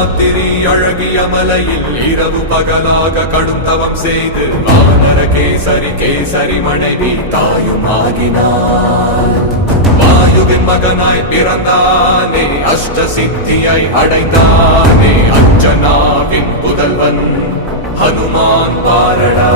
சேஷாத்திரி அழகிய மலையில் இரவு பகலாக கடும் தவம் செய்து வானர கேசரி கேசரி மனைவி தாயும் ஆகினார். வாயுவின் மகனாய் பிறந்தானே, அஷ்ட சித்தியை அடைந்தானே, அஞ்சனாவின் புதல்வன் ஹனுமான் பாரடா.